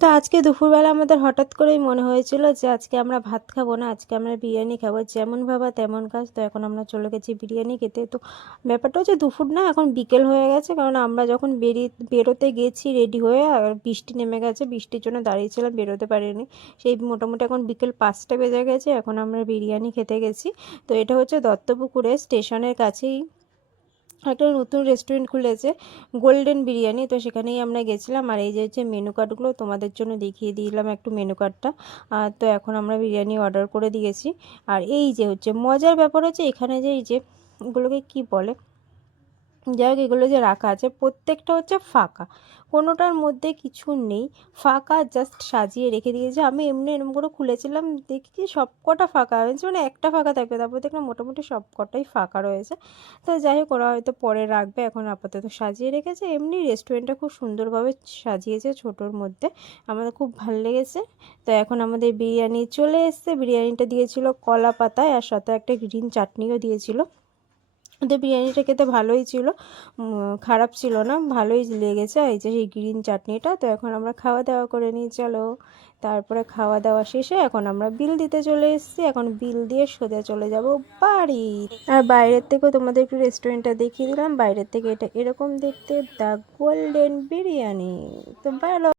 তো আজকে দুপুরবেলা আমাদের হঠাৎ করেই মনে হয়েছিল যে আজকে আমরা ভাত খাবো না, আজকে আমরা বিরিয়ানি খাবো। যেমন ভাবা তেমন কাজ। তো এখন আমরা চলে গেছি বিরিয়ানি খেতে। তো ব্যাপারটা হচ্ছে দুপুর না, এখন বিকেল হয়ে গেছে, কারণ আমরা যখন বেরোতে গেছি রেডি হয়ে, আর বৃষ্টি নেমে গেছে, বৃষ্টির জন্য দাঁড়িয়েছিলাম, বেরোতে পারিনি। সেই মোটামুটি এখন বিকেল 5টা বেজে গেছে, এখন আমরা বিরিয়ানি খেতে গেছি। তো এটা হচ্ছে দত্তপুকুরে স্টেশনের কাছেই একটা নতুন রেস্টুরেন্ট খুলেছে, গোল্ডেন বিরিয়ানি। তো সেখানেই আমরা গেছিলাম। আর এই যে হচ্ছে মেনু কার্ডগুলো তোমাদের জন্য দেখিয়ে দিলাম, একটু মেনু কার্ডটা। তো এখন আমরা বিরিয়ানি অর্ডার করে দিয়েছি। আর এই যে হচ্ছে মজার ব্যাপার হচ্ছে এখানে যে এই যে এগুলোকে কি বলে, যাই হোক, এগুলো যে রাখা আছে প্রত্যেকটা হচ্ছে ফাঁকা, কোনোটার মধ্যে কিছু নেই, ফাঁকা, জাস্ট সাজিয়ে রেখে দিয়েছে। আমি এমনি এরম করে খুলেছিলাম, দেখি সব কটা ফাঁকা হয়েছে, মানে একটা ফাঁকা থাকবে, তারপর দেখলাম মোটামুটি সব কটাই ফাঁকা রয়েছে। তো যাই হোক, ওরা হয়তো পরে রাখবে, এখন আপাতত সাজিয়ে রেখেছে। এমনি রেস্টুরেন্টটা খুব সুন্দরভাবে সাজিয়েছে, ছোটোর মধ্যে। আমাদের খুব ভালো লেগেছে। তো এখন আমাদের বিরিয়ানি চলে এসছে। বিরিয়ানিটা দিয়েছিল কলা পাতায়, আর সাথে একটা গ্রিন চাটনিও দিয়েছিল। তো বিরিয়ানিটা খেতে ভালোই ছিল, খারাপ ছিল না, ভালোই লেগেছে। এই যে সেই গ্রিন চাটনিটা। তো এখন আমরা খাওয়া দাওয়া করে নিই, চলো। তারপরে খাওয়া দাওয়া শেষে এখন আমরা বিল দিতে চলে এসেছি। এখন বিল দিয়ে সোজা চলে যাব বাড়ি। আর বাইরের থেকেও তোমাদের একটু রেস্টুরেন্টটা দেখিয়ে দিলাম, বাইরের থেকে এটা এরকম দেখতে, দ্য গোল্ডেন বিরিয়ানি। তো ভালো।